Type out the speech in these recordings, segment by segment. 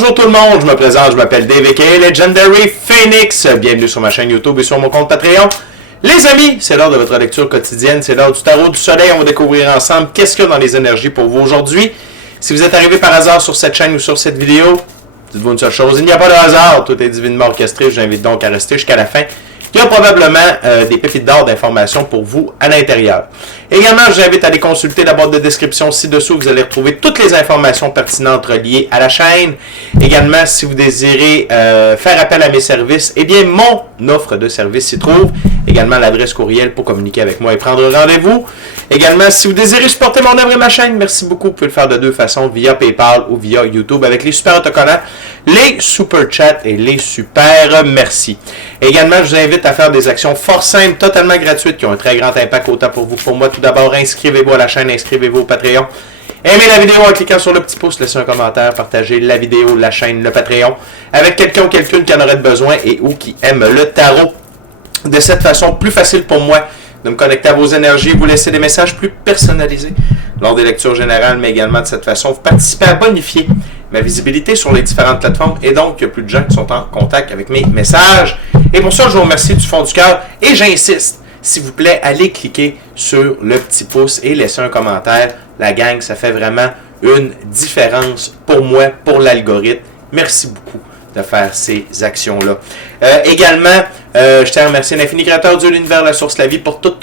Bonjour tout le monde, je me présente, je m'appelle Dave aka Legendary Phoenix. Bienvenue sur ma chaîne YouTube et sur mon compte Patreon. Les amis, c'est l'heure de votre lecture quotidienne, c'est l'heure du tarot du soleil. On va découvrir ensemble qu'est-ce qu'il y a dans les énergies pour vous aujourd'hui. Si vous êtes arrivé par hasard sur cette chaîne ou sur cette vidéo, dites-vous une seule chose, il n'y a pas de hasard, tout est divinement orchestré. Je vous invite donc à rester jusqu'à la fin. Il y a probablement des pépites d'or d'informations pour vous à l'intérieur. Également, je vous invite à aller consulter la boîte de description ci-dessous. Vous allez retrouver toutes les informations pertinentes reliées à la chaîne. Également, si vous désirez faire appel à mes services, eh bien, mon offre de service s'y trouve. Également, l'adresse courriel pour communiquer avec moi et prendre rendez-vous. Également, si vous désirez supporter mon œuvre et ma chaîne, merci beaucoup. Vous pouvez le faire de deux façons, via PayPal ou via YouTube, avec les super autocollants, les super chats et les super merci. Également, je vous invite à faire des actions fort simples, totalement gratuites, qui ont un très grand impact autant pour vous que pour moi. Tout d'abord, inscrivez-vous à la chaîne, inscrivez-vous au Patreon. Aimez la vidéo en cliquant sur le petit pouce, laissez un commentaire, partagez la vidéo, la chaîne, le Patreon, avec quelqu'un ou quelqu'une qui en aurait besoin et ou qui aime le tarot. De cette façon, plus facile pour moi de me connecter à vos énergies, vous laisser des messages plus personnalisés lors des lectures générales, mais également de cette façon, vous participez à bonifier ma visibilité sur les différentes plateformes et donc il y a plus de gens qui sont en contact avec mes messages. Et pour ça, je vous remercie du fond du cœur et j'insiste, s'il vous plaît, allez cliquer sur le petit pouce et laisser un commentaire. La gang, ça fait vraiment une différence pour moi, pour l'algorithme. Merci beaucoup de faire ces actions-là. Également, je tiens à remercier l'infini créateur Dieu, l'univers, la source, la vie pour tout.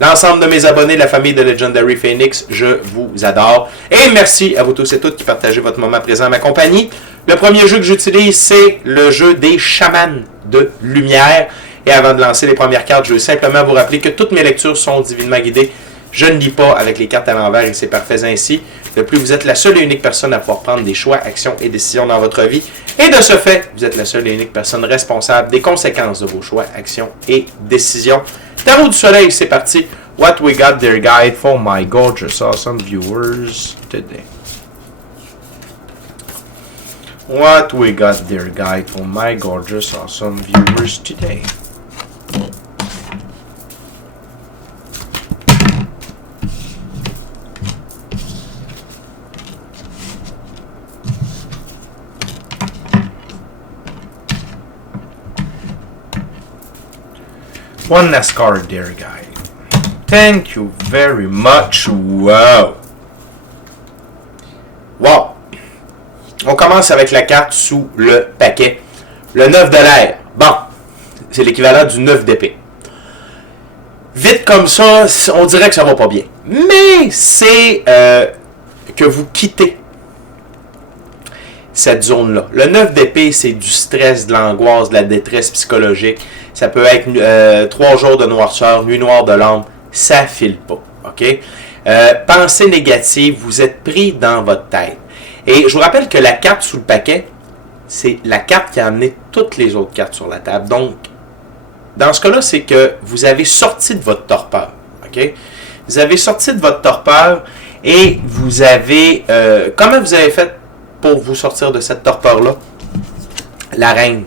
L'ensemble de mes abonnés, la famille de Legendary Phoenix, je vous adore. Et merci à vous tous et toutes qui partagez votre moment présent à ma compagnie. Le premier jeu que j'utilise, c'est le jeu des chamans de lumière. Et avant de lancer les premières cartes, je veux simplement vous rappeler que toutes mes lectures sont divinement guidées. Je ne lis pas avec les cartes à l'envers et c'est parfait ainsi. De plus, vous êtes la seule et unique personne à pouvoir prendre des choix, actions et décisions dans votre vie. Et de ce fait, vous êtes la seule et unique personne responsable des conséquences de vos choix, actions et décisions. Tarot du soleil, c'est parti. What we got there, guide, for my gorgeous, awesome viewers today. What we got there, guide, for my gorgeous, awesome viewers today. One last card there, guys. Thank you very much. Wow. Wow. On commence avec la carte sous le paquet. Le 9 de l'air. Bon, c'est l'équivalent du 9 d'épée. Vite comme ça, on dirait que ça va pas bien. Mais c'est que vous quittez cette zone-là. Le 9 d'épée, c'est du stress, de l'angoisse, de la détresse psychologique. Ça peut être 3 jours de noirceur, nuit noire de l'âme. Ça file pas. OK? Pensée négative, vous êtes pris dans votre tête. Et je vous rappelle que la carte sous le paquet, c'est la carte qui a amené toutes les autres cartes sur la table. Donc, dans ce cas-là, c'est que vous avez sorti de votre torpeur. OK? Vous avez sorti de votre torpeur et vous avez... comment vous avez fait pour vous sortir de cette torpeur-là? La reine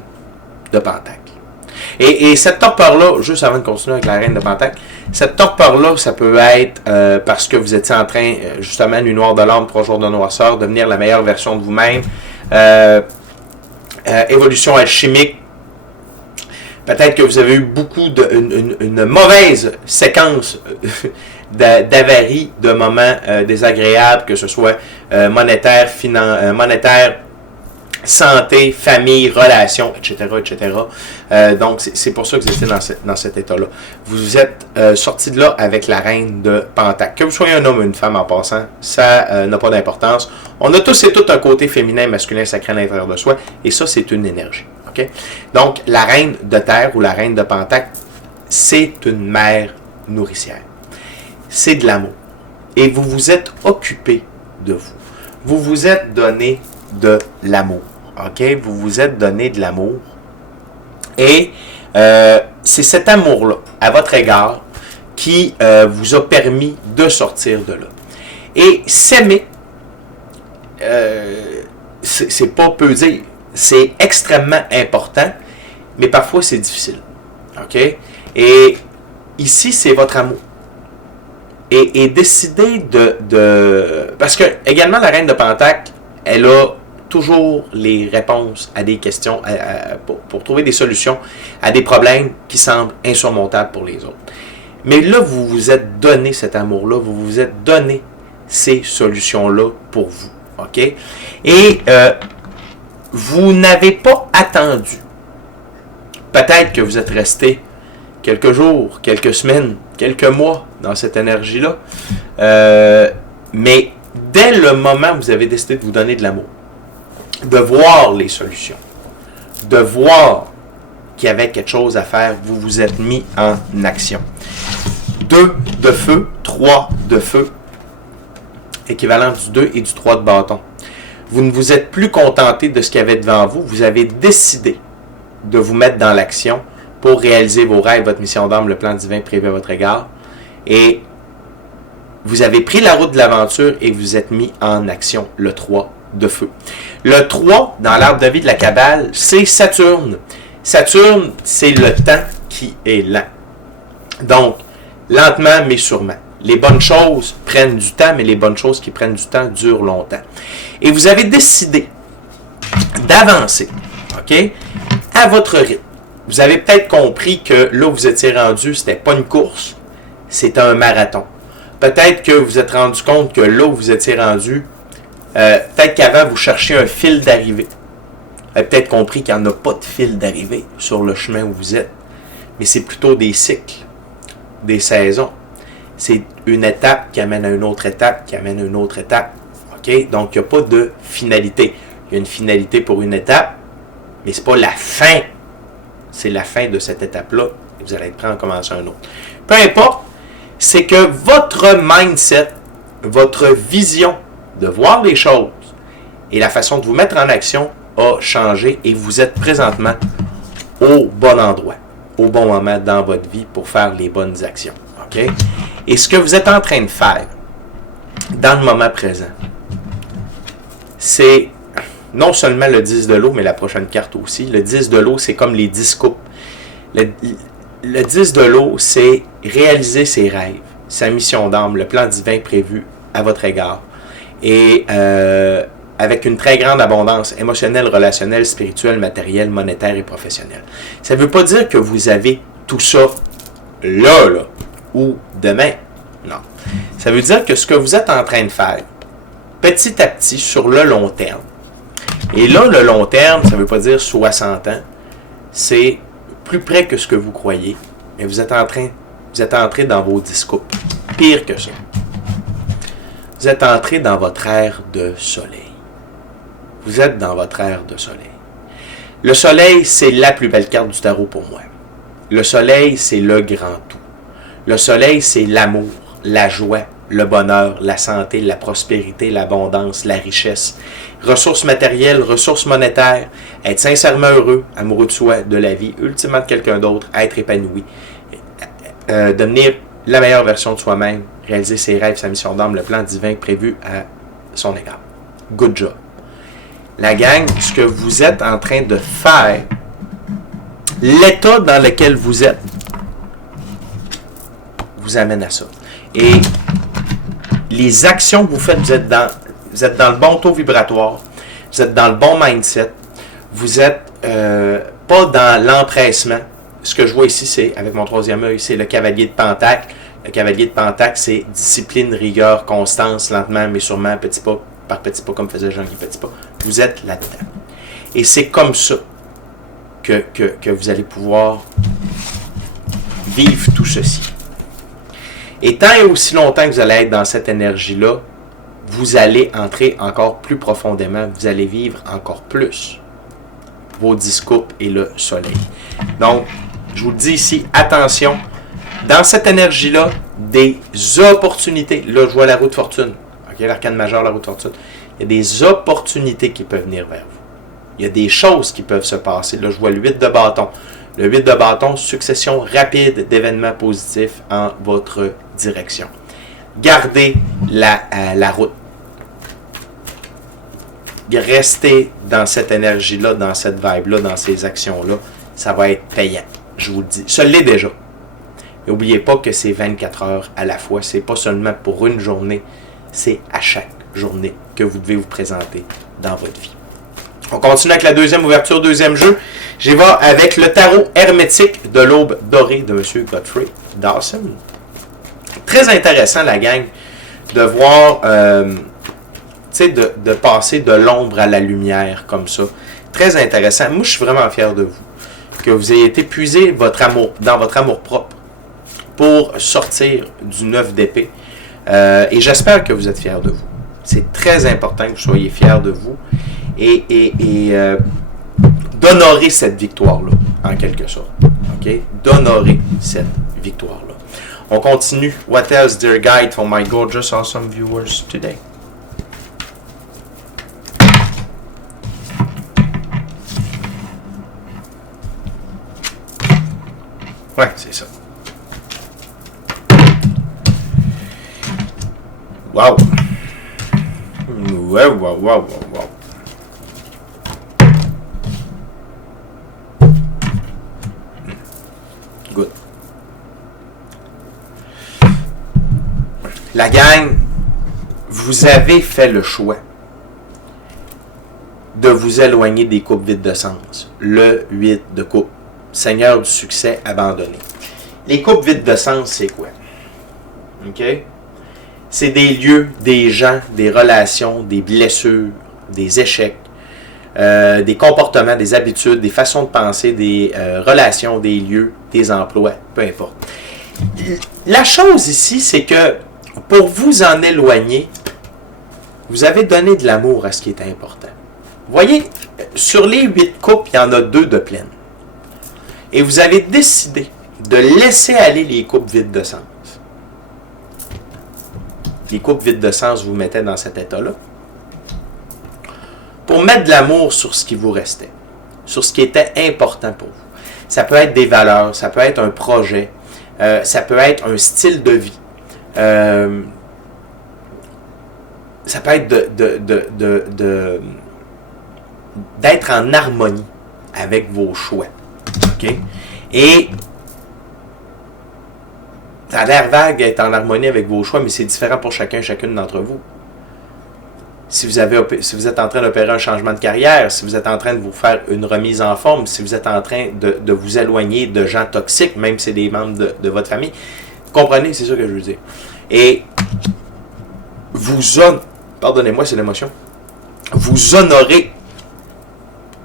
de Pentacle. Et cette torpeur-là, juste avant de continuer avec la reine de Pentacle, cette torpeur-là, ça peut être parce que vous étiez en train, justement, nuit noire de l'âme, 3 jours de noirceur, devenir la meilleure version de vous-même, évolution alchimique. Peut-être que vous avez eu beaucoup une mauvaise séquence d'avaries, de moments désagréables, que ce soit monétaire, santé, famille, relations, etc., etc. Donc, c'est pour ça que vous étiez dans cet état-là. Vous êtes sorti de là avec la reine de Pentacle. Que vous soyez un homme ou une femme en passant, ça n'a pas d'importance. On a tous et toutes un côté féminin, masculin, sacré à l'intérieur de soi, et ça, c'est une énergie. Okay? Donc, la reine de terre ou la reine de Pentacle, c'est une mère nourricière. C'est de l'amour. Et vous vous êtes occupé de vous. Vous vous êtes donné de l'amour. OK? Vous vous êtes donné de l'amour. Et c'est cet amour-là, à votre égard, qui vous a permis de sortir de là. Et s'aimer, c'est pas peu dire, c'est extrêmement important, mais parfois c'est difficile. OK? Et ici, c'est votre amour. Et décider de... Parce que, également, la reine de Pentacle, elle a toujours les réponses à des questions, pour trouver des solutions à des problèmes qui semblent insurmontables pour les autres. Mais là, vous vous êtes donné cet amour-là, vous vous êtes donné ces solutions-là pour vous. OK? Et vous n'avez pas attendu. Peut-être que vous êtes resté quelques jours, quelques semaines, quelques mois dans cette énergie-là. Mais dès le moment où vous avez décidé de vous donner de l'amour, de voir les solutions, de voir qu'il y avait quelque chose à faire, vous vous êtes mis en action. 2 de feu, 3 de feu, équivalent du 2 et du 3 de bâton. Vous ne vous êtes plus contenté de ce qu'il y avait devant vous, vous avez décidé de vous mettre dans l'action pour réaliser vos rêves, votre mission d'âme, le plan divin prévu à votre égard. Et vous avez pris la route de l'aventure et vous êtes mis en action, le 3 de feu. Le 3, dans l'arbre de vie de la Kabbale, c'est Saturne. Saturne, c'est le temps qui est lent. Donc, lentement mais sûrement. Les bonnes choses prennent du temps, mais les bonnes choses qui prennent du temps durent longtemps. Et vous avez décidé d'avancer, OK, à votre rythme. Vous avez peut-être compris que là où vous étiez rendu, c'était pas une course, c'était un marathon. Peut-être que vous vous êtes rendu compte que là où vous étiez rendu, peut-être qu'avant, vous cherchiez un fil d'arrivée. Vous avez peut-être compris qu'il n'y en a pas de fil d'arrivée sur le chemin où vous êtes, mais c'est plutôt des cycles, des saisons. C'est une étape qui amène à une autre étape, qui amène à une autre étape. OK? Donc, il n'y a pas de finalité. Il y a une finalité pour une étape, mais ce n'est pas la fin. C'est la fin de cette étape-là. Et vous allez être prêt à en commencer un autre. Peu importe, c'est que votre mindset, votre vision de voir les choses et la façon de vous mettre en action a changé et vous êtes présentement au bon endroit, au bon moment dans votre vie pour faire les bonnes actions. OK? Et ce que vous êtes en train de faire dans le moment présent, c'est non seulement le 10 de l'eau, mais la prochaine carte aussi. Le 10 de l'eau, c'est comme les 10 coupes. Le 10 de l'eau, c'est réaliser ses rêves, sa mission d'âme, le plan divin prévu à votre égard. Et avec une très grande abondance émotionnelle, relationnelle, spirituelle, matérielle, monétaire et professionnelle. Ça ne veut pas dire que vous avez tout ça là, ou demain. Non. Ça veut dire que ce que vous êtes en train de faire, petit à petit, sur le long terme, et là, le long terme, ça ne veut pas dire 60 ans, c'est plus près que ce que vous croyez, mais vous êtes entré dans vos 10 coupes. Pire que ça. Vous êtes entré dans votre ère de soleil. Vous êtes dans votre ère de soleil. Le soleil, c'est la plus belle carte du tarot pour moi. Le soleil, c'est le grand tout. Le soleil, c'est l'amour, la joie, le bonheur, la santé, la prospérité, l'abondance, la richesse, ressources matérielles, ressources monétaires, être sincèrement heureux, amoureux de soi, de la vie, ultimement de quelqu'un d'autre, être épanoui, devenir la meilleure version de soi-même, réaliser ses rêves, sa mission d'âme, le plan divin prévu à son égard. Good job. La gang, ce que vous êtes en train de faire, l'état dans lequel vous êtes, vous amène à ça. Et les actions que vous faites, vous êtes dans le bon taux vibratoire, vous êtes dans le bon mindset, vous êtes pas dans l'empressement. Ce que je vois ici, c'est, avec mon troisième œil, c'est le cavalier de Pentacle. Le cavalier de Pentacle, c'est discipline, rigueur, constance, lentement, mais sûrement, petit pas par petit pas, comme faisait Jean-Guy Petitpas. Vous êtes là-dedans. Et c'est comme ça que vous allez pouvoir vivre tout ceci. Et tant et aussi longtemps que vous allez être dans cette énergie-là, vous allez entrer encore plus profondément, vous allez vivre encore plus vos 10 coupes et le soleil. Donc, je vous le dis ici, attention, dans cette énergie-là, des opportunités. Là, je vois la roue de fortune. OK, l'arcane majeure, la roue de fortune. Il y a des opportunités qui peuvent venir vers vous. Il y a des choses qui peuvent se passer. Là, je vois le 8 de bâton. Le 8 de bâton, succession rapide d'événements positifs en votre direction. Gardez la route. Restez dans cette énergie-là, dans cette vibe-là, dans ces actions-là. Ça va être payant, je vous le dis. Ça l'est déjà. N'oubliez pas que c'est 24 heures à la fois. C'est pas seulement pour une journée, c'est à chaque journée que vous devez vous présenter dans votre vie. On continue avec la deuxième ouverture, deuxième jeu. J'y vais avec le tarot hermétique de l'aube dorée de M. Godfrey Dawson. Très intéressant, la gang, de voir, de passer de l'ombre à la lumière comme ça. Très intéressant. Moi, je suis vraiment fier de vous. Que vous ayez été puiser votre amour, dans votre amour propre pour sortir du 9 d'épée. Et j'espère que vous êtes fiers de vous. C'est très important que vous soyez fiers de vous et d'honorer cette victoire-là, en quelque sorte. OK? D'honorer cette victoire-là. On continue. What else, dear guide, for my gorgeous, awesome viewers today? Ouais, c'est ça. Wow! Wow. Good. La gang, vous avez fait le choix de vous éloigner des coupes vides de sens. Le 8 de coupe. Seigneur du succès abandonné. Les coupes vides de sens, c'est quoi? OK? C'est des lieux, des gens, des relations, des blessures, des échecs, des comportements, des habitudes, des façons de penser, des relations, des lieux, des emplois, peu importe. La chose ici, c'est que pour vous en éloigner, vous avez donné de l'amour à ce qui est important. Vous voyez, sur les 8 coupes, il y en a 2 de pleines. Et vous avez décidé de laisser aller les coupes vides de sens. Les coupes vides de sens vous mettaient dans cet état-là. Pour mettre de l'amour sur ce qui vous restait. Sur ce qui était important pour vous. Ça peut être des valeurs, ça peut être un projet, ça peut être un style de vie. Ça peut être d'être en harmonie avec vos choix. Okay? Et ça a l'air vague d'être en harmonie avec vos choix, mais c'est différent pour chacune d'entre vous. Si vous êtes en train d'opérer un changement de carrière, si vous êtes en train de vous faire une remise en forme, si vous êtes en train de vous éloigner de gens toxiques, même si c'est des membres de votre famille, vous comprenez, c'est ça que je veux dire. Et pardonnez-moi, c'est l'émotion, vous honorez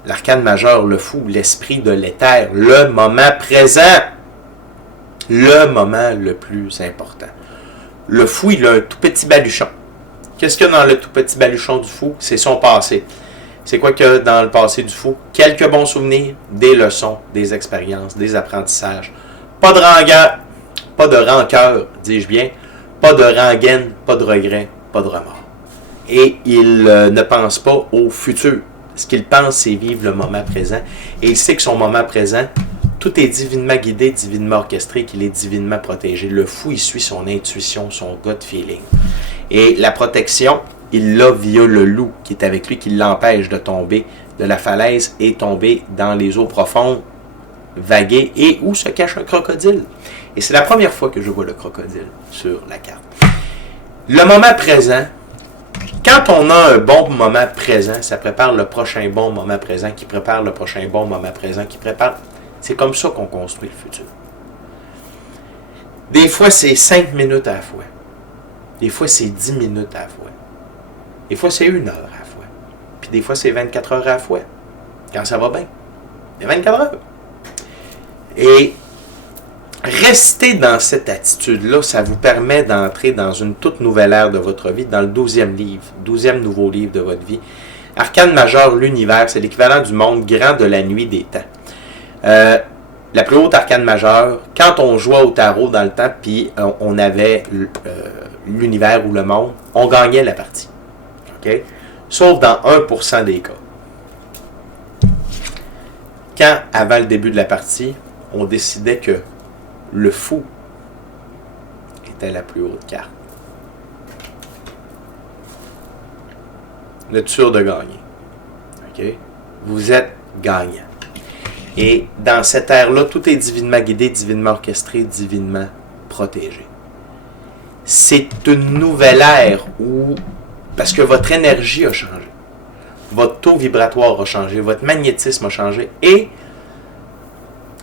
l'arcane majeur, le fou, l'esprit de l'éther, le moment présent, le moment le plus important. Le fou, il a un tout petit baluchon. Qu'est-ce qu'il y a dans le tout petit baluchon du fou? C'est son passé. C'est quoi qu'il y a dans le passé du fou? Quelques bons souvenirs, des leçons, des expériences, des apprentissages. Pas de rancœur, dis-je bien, pas de rengaine, pas de regret, pas de remords. Et il ne pense pas au futur. Ce qu'il pense, c'est vivre le moment présent. Et il sait que son moment présent, tout est divinement guidé, divinement orchestré, qu'il est divinement protégé. Le fou, il suit son intuition, son gut feeling. Et la protection, il l'a via le loup qui est avec lui, qui l'empêche de tomber de la falaise et tomber dans les eaux profondes, vaguer, et où se cache un crocodile. Et c'est la première fois que je vois le crocodile sur la carte. Le moment présent, quand on a un bon moment présent, ça prépare le prochain bon moment présent, qui prépare le prochain bon moment présent, qui prépare... C'est comme ça qu'on construit le futur. Des fois, c'est 5 minutes à la fois. Des fois, c'est 10 minutes à la fois. Des fois, c'est 1 heure à la fois. Puis des fois, c'est 24 heures à la fois. Quand ça va bien. C'est 24 heures. Et rester dans cette attitude-là, ça vous permet d'entrer dans une toute nouvelle ère de votre vie, dans le 12e livre, 12e nouveau livre de votre vie. Arcane majeur, l'univers, c'est l'équivalent du monde grand de la nuit des temps. La plus haute arcane majeure, quand on jouait au tarot dans le temps, puis on avait l'univers ou le monde, on gagnait la partie. Okay? Sauf dans 1% des cas. Quand, avant le début de la partie, on décidait que le fou était la plus haute carte. Vous êtes sûr de gagner. Okay? Vous êtes gagnant. Et dans cette ère-là, tout est divinement guidé, divinement orchestré, divinement protégé. C'est une nouvelle ère où, parce que votre énergie a changé. votre taux vibratoire a changé, votre magnétisme a changé et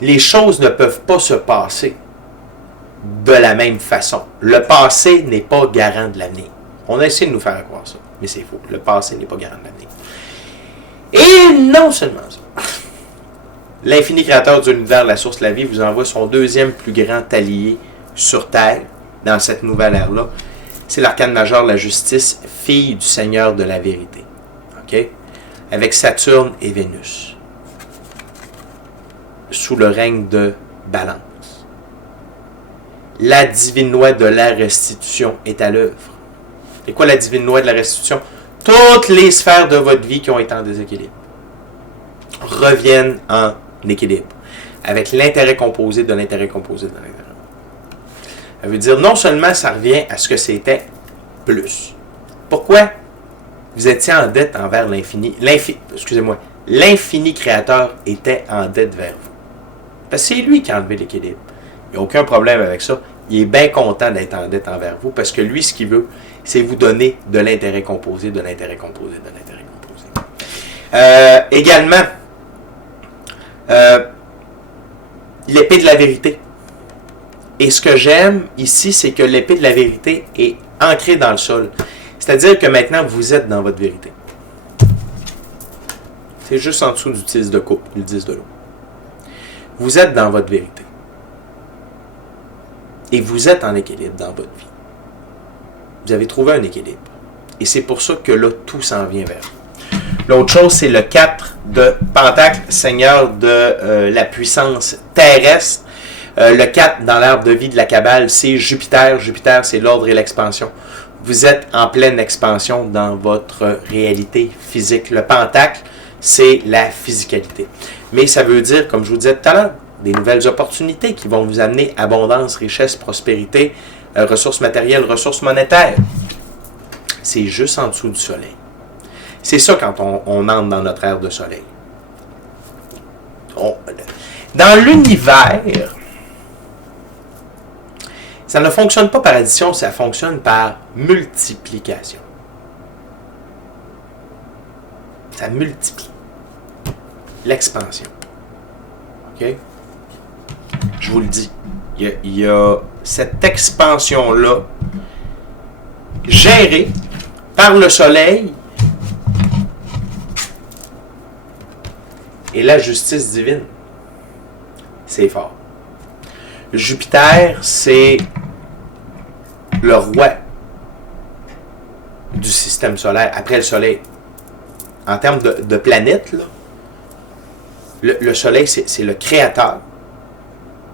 les choses ne peuvent pas se passer de la même façon. Le passé n'est pas garant de l'avenir. On a essayé de nous faire croire ça, mais c'est faux. Le passé n'est pas garant de l'avenir. Et non seulement ça. L'infini créateur de l'univers, la source de la vie, vous envoie son deuxième plus grand allié sur Terre, dans cette nouvelle ère-là. C'est l'arcane majeur, la justice, fille du Seigneur de la vérité. OK? Avec Saturne et Vénus. Sous le règne de Balance. La divine loi de la restitution est à l'œuvre. C'est quoi la divine loi de la restitution? Toutes les sphères de votre vie qui ont été en déséquilibre reviennent en équilibre. Avec l'intérêt composé de l'intérêt composé de l'intérêt. Ça veut dire non seulement ça revient à ce que c'était plus. Pourquoi? Vous étiez en dette envers l'infini. Excusez-moi. L'infini créateur était en dette vers vous. Parce que c'est lui qui a enlevé l'équilibre. Il n'y a aucun problème avec ça. Il est bien content d'être en dette envers vous parce que lui, ce qu'il veut, c'est vous donner de l'intérêt composé, de l'intérêt composé, de l'intérêt composé. Également, l'épée de la vérité. Et ce que j'aime ici, c'est que l'épée de la vérité est ancrée dans le sol. C'est-à-dire que maintenant, vous êtes dans votre vérité. C'est juste en dessous du 10 de coupe, le 10 de l'eau. Vous êtes dans votre vérité. Et vous êtes en équilibre dans votre vie. Vous avez trouvé un équilibre. Et c'est pour ça que là, tout s'en vient vers vous. L'autre chose, c'est le 4 de Pentacle, Seigneur de la puissance terrestre. Le 4 dans l'arbre de vie de la Kabbale, c'est Jupiter. Jupiter, c'est l'ordre et l'expansion. Vous êtes en pleine expansion dans votre réalité physique. Le Pentacle, c'est la physicalité. Mais ça veut dire, comme je vous disais tout à l'heure, des nouvelles opportunités qui vont vous amener abondance, richesse, prospérité, ressources matérielles, ressources monétaires. C'est juste en dessous du soleil. C'est ça quand on entre dans notre ère de soleil. Dans l'univers, ça ne fonctionne pas par addition, ça fonctionne par multiplication. Ça multiplie. L'expansion. OK? Je vous le dis. Il y a cette expansion-là gérée par le soleil et la justice divine. C'est fort. Jupiter, c'est le roi du système solaire, après le soleil. En termes de planète, là, le soleil, c'est le créateur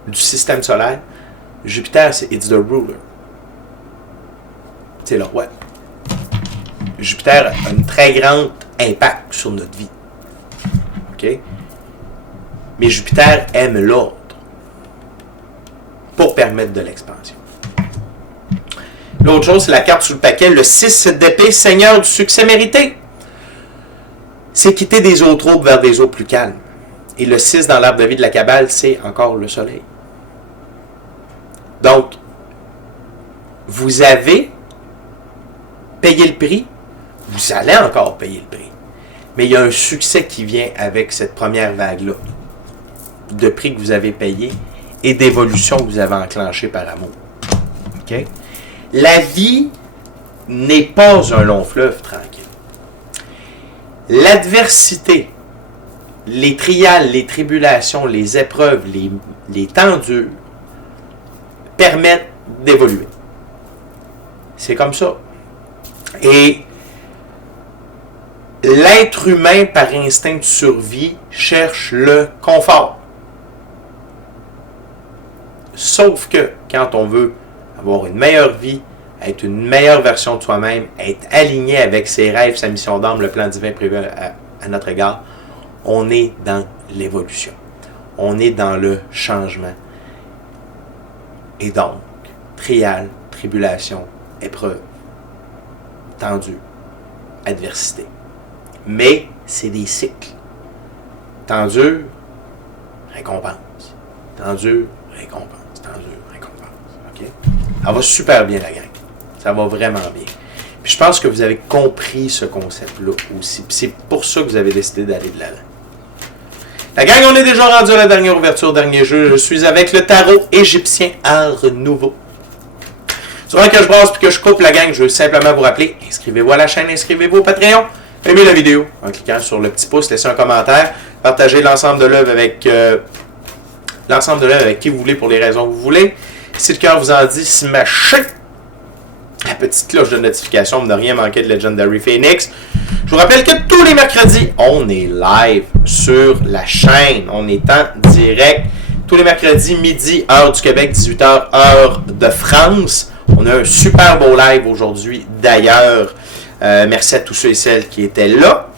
du système solaire. Jupiter, c'est it's the ruler. C'est le roi. Jupiter a un très grand impact sur notre vie. OK? Mais Jupiter aime l'ordre pour permettre de l'expansion. L'autre chose, c'est la carte sous le paquet, le 6 d'épée, Seigneur du succès mérité. C'est quitter des eaux troubles vers des eaux plus calmes. Et le 6 dans l'arbre de vie de la Kabbale, c'est encore le soleil. Donc, vous avez payé le prix, vous allez encore payer le prix. Mais il y a un succès qui vient avec cette première vague-là, de prix que vous avez payé et d'évolution que vous avez enclenchée par amour. OK? La vie n'est pas un long fleuve tranquille. L'adversité, les trials, les tribulations, les épreuves, les temps durs permettent d'évoluer. C'est comme ça. Et l'être humain, par instinct de survie, cherche le confort. Sauf que quand on veut avoir une meilleure vie, être une meilleure version de soi-même, être aligné avec ses rêves, sa mission d'âme, le plan divin prévu à notre égard, on est dans l'évolution. On est dans le changement. Et donc, trial, tribulation, épreuve, tendu, adversité. Mais c'est des cycles. Temps dur, récompense. Temps dur, récompense. Temps dur, récompense. OK? Ça va super bien, la gang. Ça va vraiment bien. Puis je pense que vous avez compris ce concept-là aussi. Puis c'est pour ça que vous avez décidé d'aller de l'avant. La gang, on est déjà rendu à la dernière ouverture, dernier jeu. Je suis avec le tarot égyptien Art Nouveau. Durant que je brasse puis que je coupe la gang, je veux simplement vous rappeler, inscrivez-vous à la chaîne, inscrivez-vous au Patreon, aimez la vidéo en cliquant sur le petit pouce, laissez un commentaire, partagez l'ensemble de l'œuvre avec qui vous voulez pour les raisons que vous voulez. Si le cœur vous en dit, smashez la petite cloche de notification pour ne rien manquer de Legendary Phoenix. Je vous rappelle que tous les mercredis, on est live sur la chaîne. On est en direct. Tous les mercredis, midi, heure du Québec, 18h, heure de France. On a un super beau live aujourd'hui, d'ailleurs. Merci à tous ceux et celles qui étaient là.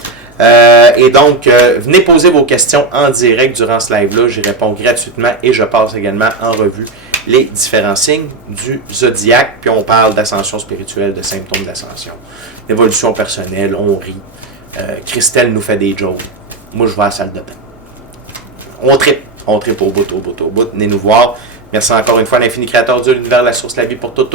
Et donc, venez poser vos questions en direct durant ce live-là. J'y réponds gratuitement et je passe également en revue les différents signes du zodiaque. Puis on parle d'ascension spirituelle, de symptômes d'ascension, d'évolution personnelle, on rit. Christelle nous fait des jokes. Moi, je vais à la salle de bain. On tripe au bout. Venez nous voir. Merci encore une fois à l'infini créateur Dieu, l'univers, la source, la vie pour tout.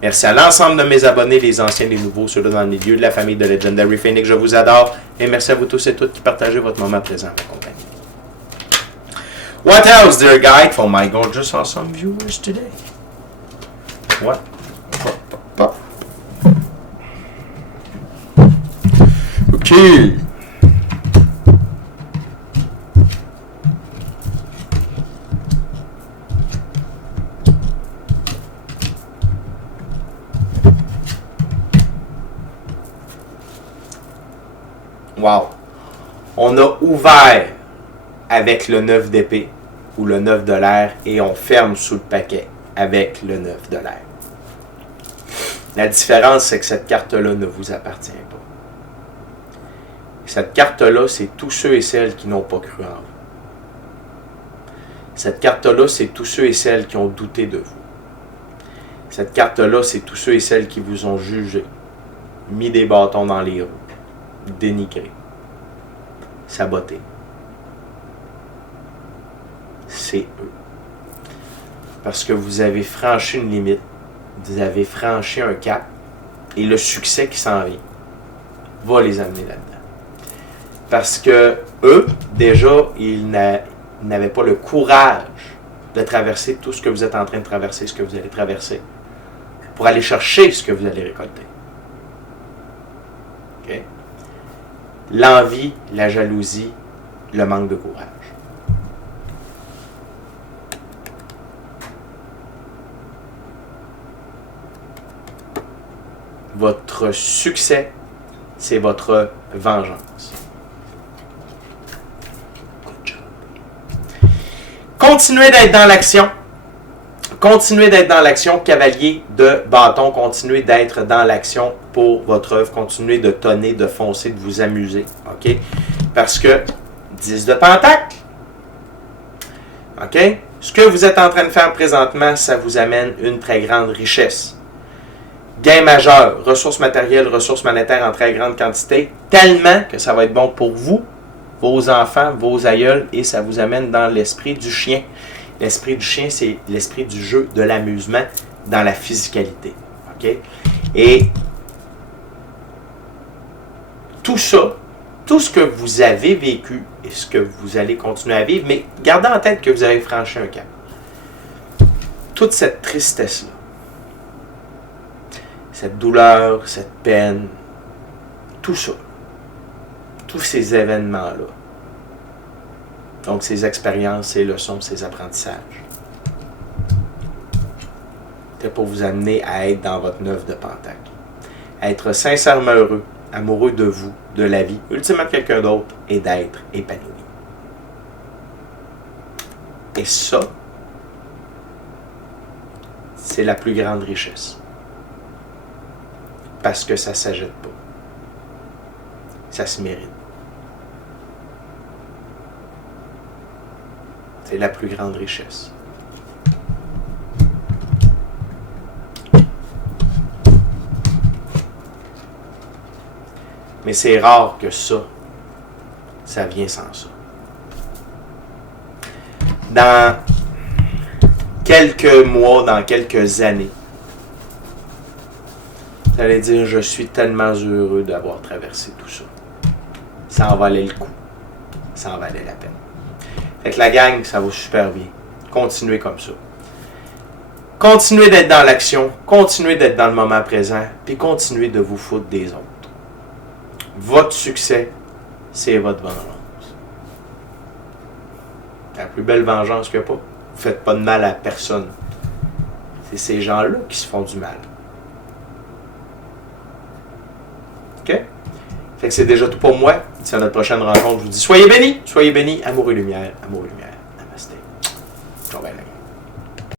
Merci à l'ensemble de mes abonnés, les anciens, les nouveaux, ceux-là dans le milieu de la famille de Legendary Phoenix. Je vous adore. Et merci à vous tous et toutes qui partagez votre moment présent en ma compagnie. What else, dear guide, for my gorgeous, awesome viewers today? What? Okay. Wow. On a ouvert avec le 9 d'épée ou le 9 de l'air et on ferme sous le paquet avec le 9 de l'air. La différence, c'est que cette carte-là ne vous appartient pas. Cette carte-là, c'est tous ceux et celles qui n'ont pas cru en vous. Cette carte-là, c'est tous ceux et celles qui ont douté de vous. Cette carte-là, c'est tous ceux et celles qui vous ont jugé, mis des bâtons dans les roues, dénigré, saboté. C'est eux. Parce que vous avez franchi une limite, vous avez franchi un cap, et le succès qui s'en vient va les amener là-dedans. Parce que eux, déjà, ils n'avaient pas le courage de traverser tout ce que vous êtes en train de traverser, ce que vous allez traverser, pour aller chercher ce que vous allez récolter. Okay? L'envie, la jalousie, le manque de courage. Votre succès, c'est votre vengeance. Good job. Continuez d'être dans l'action. Continuez d'être dans l'action, cavalier de bâton. Continuez d'être dans l'action pour votre œuvre. Continuez de tonner, de foncer, de vous amuser. OK? Parce que 10 de pentacle. OK? Ce que vous êtes en train de faire présentement, ça vous amène une très grande richesse. Gain majeur, ressources matérielles, ressources monétaires en très grande quantité, tellement que ça va être bon pour vous, vos enfants, vos aïeuls, et ça vous amène dans l'esprit du chien. L'esprit du chien, c'est l'esprit du jeu, de l'amusement, dans la physicalité. Okay? Et tout ça, tout ce que vous avez vécu et ce que vous allez continuer à vivre, mais gardez en tête que vous avez franchi un cap. Toute cette tristesse-là, cette douleur, cette peine, tout ça, tous ces événements-là, donc ces expériences, ces leçons, ces apprentissages, c'est pour vous amener à être dans votre 9 de pentacle, à être sincèrement heureux, amoureux de vous, de la vie, ultimement de quelqu'un d'autre, et d'être épanoui. Et ça, c'est la plus grande richesse. Parce que ça ne s'achète pas. Ça se mérite. C'est la plus grande richesse. Mais c'est rare que ça vient sans ça. Dans quelques mois, dans quelques années, Vous allez dire, je suis tellement heureux d'avoir traversé tout ça. Ça en valait le coup. Ça en valait la peine. Fait que la gang, ça va super bien. Continuez comme ça. Continuez d'être dans l'action, continuez d'être dans le moment présent, puis continuez de vous foutre des autres. Votre succès, c'est votre vengeance. La plus belle vengeance qu'il n'y a pas. Vous ne faites pas de mal à personne. C'est ces gens-là qui se font du mal. OK? Fait que c'est déjà tout pour moi. D'ici à notre prochaine rencontre, je vous dis soyez bénis, amour et lumière, amour et lumière.